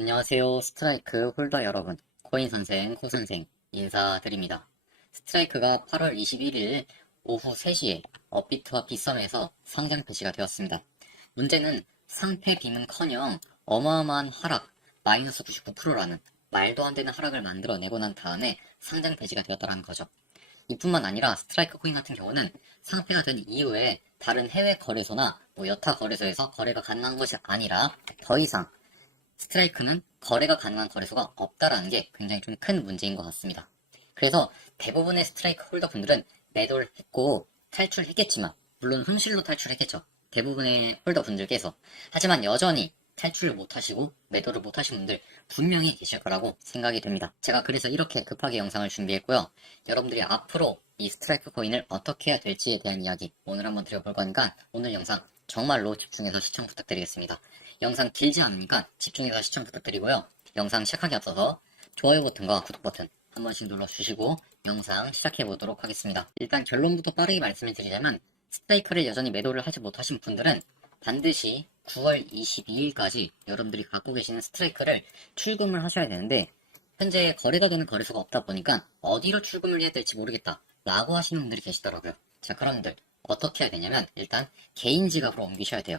안녕하세요. 스트라이크 홀더 여러분. 코인 선생, 코 선생 인사드립니다. 스트라이크가 8월 21일 오후 3시에 업비트와 빗썸에서 상장 폐지가 되었습니다. 문제는 상패 빔은커녕 어마어마한 하락, 마이너스 99%라는 말도 안 되는 하락을 만들어내고 난 다음에 상장 폐지가 되었다는 거죠. 이뿐만 아니라 스트라이크 코인 같은 경우는 상패가 된 이후에 다른 해외 거래소나 뭐 여타 거래소에서 거래가 가능한 것이 아니라 더 이상 스트라이크는 거래가 가능한 거래소가 없다라는 게 굉장히 좀 큰 문제인 것 같습니다. 그래서 대부분의 스트라이크 홀더 분들은 매도를 했고 탈출했겠지만 물론 손실로 탈출했겠죠. 대부분의 홀더 분들께서 하지만 여전히 탈출을 못하시고 매도를 못하신 분들 분명히 계실 거라고 생각이 됩니다. 제가 그래서 이렇게 급하게 영상을 준비했고요. 여러분들이 앞으로 이 스트라이크 코인을 어떻게 해야 될지에 대한 이야기 오늘 한번 드려볼 거니까 오늘 영상 정말로 집중해서 시청 부탁드리겠습니다. 영상 길지 않으니까 집중해서 시청 부탁드리고요. 영상 시작하기 앞서서 좋아요 버튼과 구독 버튼 한 번씩 눌러주시고 영상 시작해 보도록 하겠습니다. 일단 결론부터 빠르게 말씀을 드리자면 스트라이크를 여전히 매도를 하지 못하신 분들은 반드시 9월 22일까지 여러분들이 갖고 계시는 스트라이크를 출금을 하셔야 되는데 현재 거래가 되는 거래소가 없다 보니까 어디로 출금을 해야 될지 모르겠다 라고 하시는 분들이 계시더라고요. 자 그런 분들 어떻게 해야 되냐면 일단 개인 지갑으로 옮기셔야 돼요.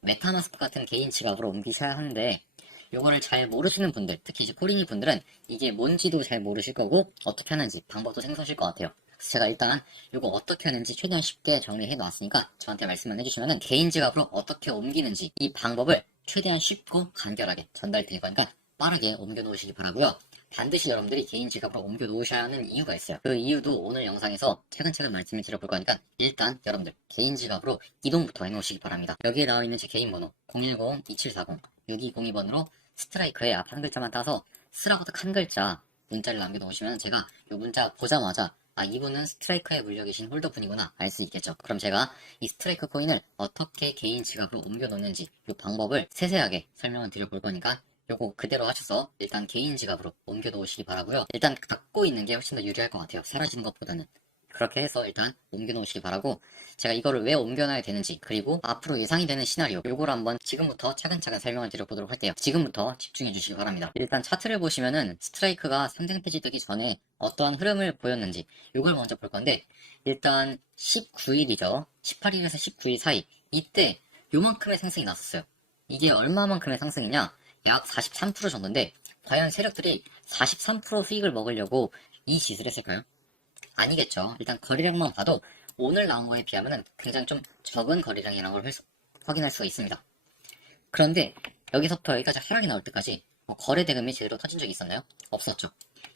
메타마스크 같은 개인 지갑으로 옮기셔야 하는데 요거를 잘 모르시는 분들 특히 이제 코리니 분들은 이게 뭔지도 잘 모르실 거고 어떻게 하는지 방법도 생소하실 것 같아요. 그래서 제가 일단 요거 어떻게 하는지 최대한 쉽게 정리해 놨으니까 저한테 말씀만 해주시면은 개인 지갑으로 어떻게 옮기는지 이 방법을 최대한 쉽고 간결하게 전달 드릴 거니까 빠르게 옮겨 놓으시기 바라고요. 반드시 여러분들이 개인 지갑으로 옮겨 놓으셔야 하는 이유가 있어요. 그 이유도 오늘 영상에서 차근차근 말씀을 드려볼 거니까 일단 여러분들 개인 지갑으로 이동부터 해놓으시기 바랍니다. 여기에 나와 있는 제 개인 번호 010-2740-6202번으로 스트라이크에 앞 한 글자만 따서 쓰라고 딱 한 글자 문자를 남겨놓으시면 제가 이 문자 보자마자 아 이분은 스트라이크에 물려 계신 홀더분이구나 알 수 있겠죠. 그럼 제가 이 스트라이크 코인을 어떻게 개인 지갑으로 옮겨 놓는지 이 방법을 세세하게 설명을 드려볼 거니까 요거 그대로 하셔서 일단 개인 지갑으로 옮겨 놓으시기 바라고요. 일단 갖고 있는 게 훨씬 더 유리할 것 같아요. 사라지는 것보다는. 그렇게 해서 일단 옮겨 놓으시기 바라고 제가 이거를 왜 옮겨 놔야 되는지 그리고 앞으로 예상이 되는 시나리오 요거를 한번 지금부터 차근차근 설명을 드려보도록 할게요. 지금부터 집중해 주시기 바랍니다. 일단 차트를 보시면은 스트라이크가 상장 폐지되기 전에 어떠한 흐름을 보였는지 요걸 먼저 볼 건데 일단 19일이죠. 18일에서 19일 사이 이때 요만큼의 상승이 났었어요. 이게 얼마만큼의 상승이냐? 약 43% 정도인데 과연 세력들이 43% 수익을 먹으려고 이 짓을 했을까요? 아니겠죠. 일단 거래량만 봐도 오늘 나온 거에 비하면 굉장히 좀 적은 거래량이라는 걸 확인할 수가 있습니다. 그런데 여기서부터 여기까지 하락이 나올 때까지 뭐 거래 대금이 제대로 터진 적이 있었나요? 없었죠.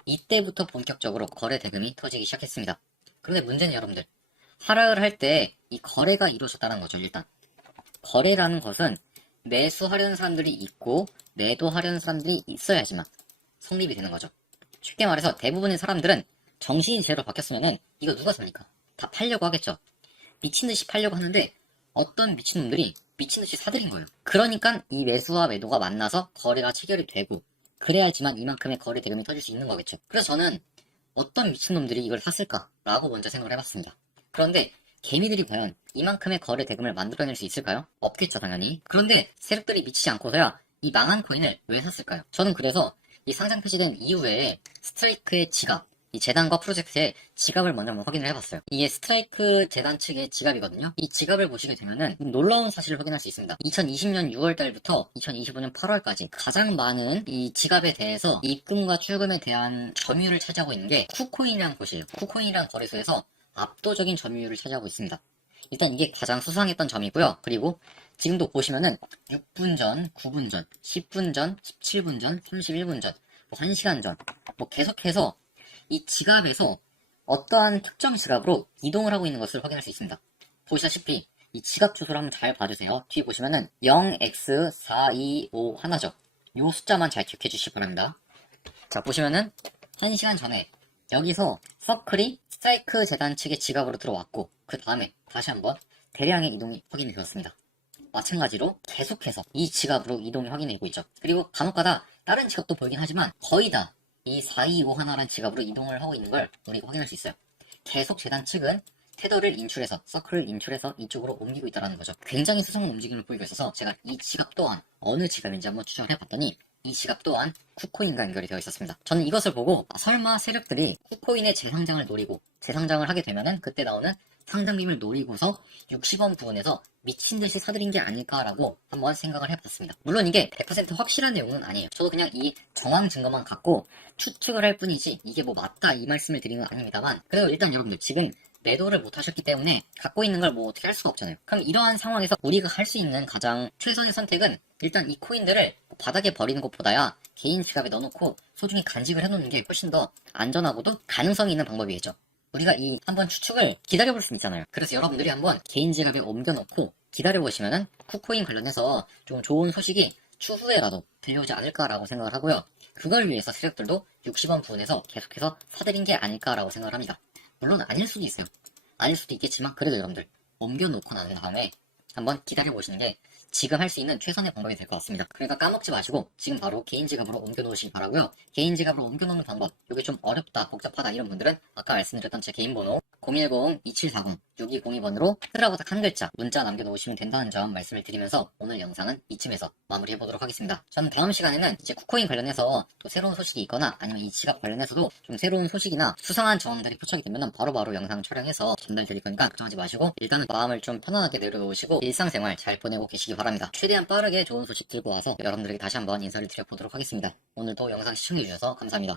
이때부터 본격적으로 거래 대금이 터지기 시작했습니다. 그런데 문제는 여러분들 하락을 할 때 이 거래가 이루어졌다는 거죠. 일단 거래라는 것은 매수하려는 사람들이 있고 매도하려는 사람들이 있어야지만 성립이 되는 거죠. 쉽게 말해서 대부분의 사람들은 정신이 제대로 바뀌었으면은 이거 누가 삽니까? 다 팔려고 하겠죠. 미친 듯이 팔려고 하는데 어떤 미친놈들이 미친 듯이 사들인 거예요. 그러니까 이 매수와 매도가 만나서 거래가 체결이 되고 그래야지만 이만큼의 거래 대금이 터질 수 있는 거겠죠. 그래서 저는 어떤 미친놈들이 이걸 샀을까라고 먼저 생각을 해봤습니다. 그런데 개미들이 과연 이만큼의 거래 대금을 만들어낼 수 있을까요? 없겠죠, 당연히. 그런데 세력들이 미치지 않고서야 이 망한 코인을 왜 샀을까요? 저는 그래서 이 상장 폐지된 이후에 스트라이크의 지갑, 이 재단과 프로젝트의 지갑을 먼저 한번 확인을 해봤어요. 이게 스트라이크 재단 측의 지갑이거든요. 이 지갑을 보시게 되면은 놀라운 사실을 확인할 수 있습니다. 2020년 6월 달부터 2025년 8월까지 가장 많은 이 지갑에 대해서 입금과 출금에 대한 점유율을 차지하고 있는 게 쿠코인이라는 곳이에요. 쿠코인이라는 거래소에서 압도적인 점유율을 차지하고 있습니다. 일단 이게 가장 수상했던 점이고요. 그리고 지금도 보시면은 6분 전, 9분 전, 10분 전, 17분 전, 31분 전, 뭐 1시간 전, 뭐 계속해서 이 지갑에서 어떠한 특정 지갑으로 이동을 하고 있는 것을 확인할 수 있습니다. 보시다시피 이 지갑 주소를 한번 잘 봐주세요. 뒤에 보시면은 0x425 하나죠. 요 숫자만 잘 기억해 주시기 바랍니다. 자 보시면은 1시간 전에 여기서 서클이 스트라이크 재단 측의 지갑으로 들어왔고 그 다음에 다시 한번 대량의 이동이 확인이 되었습니다. 마찬가지로 계속해서 이 지갑으로 이동이 확인이 되고 있죠. 그리고 간혹가다 다른 지갑도 보이긴 하지만 거의 다 이 425 하나라는 지갑으로 이동을 하고 있는 걸 우리가 확인할 수 있어요. 계속 재단 측은 테더를 인출해서 서클을 인출해서 이쪽으로 옮기고 있다는 거죠. 굉장히 수상한 움직임을 보이고 있어서 제가 이 지갑 또한 어느 지갑인지 한번 추정을 해봤더니 이 지갑 또한 쿠코인과 연결이 되어 있었습니다. 저는 이것을 보고 아, 설마 세력들이 쿠코인의 재상장을 노리고 재상장을 하게 되면은 그때 나오는 상장빔을 노리고서 60원 부분에서 미친 듯이 사들인 게 아닐까라고 한번 생각을 해봤습니다. 물론 이게 100% 확실한 내용은 아니에요. 저도 그냥 이 정황 증거만 갖고 추측을 할 뿐이지 이게 뭐 맞다 이 말씀을 드리는 건 아닙니다만 그래도 일단 여러분들 지금 매도를 못 하셨기 때문에 갖고 있는 걸 뭐 어떻게 할 수가 없잖아요. 그럼 이러한 상황에서 우리가 할 수 있는 가장 최선의 선택은 일단 이 코인들을 바닥에 버리는 것보다야 개인 지갑에 넣어놓고 소중히 간직을 해놓는 게 훨씬 더 안전하고도 가능성이 있는 방법이겠죠. 우리가 이 한번 추측을 기다려볼 수 있잖아요. 그래서 여러분들이 한번 개인 지갑에 옮겨놓고 기다려보시면은 쿠코인 관련해서 좀 좋은 소식이 추후에라도 들려오지 않을까라고 생각을 하고요. 그걸 위해서 세력들도 60원 부분에서 계속해서 사들인 게 아닐까라고 생각을 합니다. 물론 아닐 수도 있어요. 아닐 수도 있겠지만 그래도 여러분들 옮겨놓고 난 다음에 한번 기다려보시는 게 지금 할 수 있는 최선의 방법이 될 것 같습니다. 그러니까 까먹지 마시고 지금 바로 개인 지갑으로 옮겨 놓으시기 바라고요. 개인 지갑으로 옮겨 놓는 방법 이게 좀 어렵다 복잡하다 이런 분들은 아까 말씀드렸던 제 개인 번호 010-2740-6202번으로 흐라고딱 한 글자 문자 남겨놓으시면 된다는 점 말씀을 드리면서 오늘 영상은 이쯤에서 마무리해보도록 하겠습니다. 저는 다음 시간에는 이제 쿠코인 관련해서 또 새로운 소식이 있거나 아니면 이 지갑 관련해서도 좀 새로운 소식이나 수상한 정황들이 포착이 되면 바로바로 영상 촬영해서 전달드릴 거니까 걱정하지 마시고 일단은 마음을 좀 편안하게 내려놓으시고 일상생활 잘 보내고 계시기 바랍니다. 최대한 빠르게 좋은 소식 들고 와서 여러분들에게 다시 한번 인사를 드려보도록 하겠습니다. 오늘도 영상 시청해주셔서 감사합니다.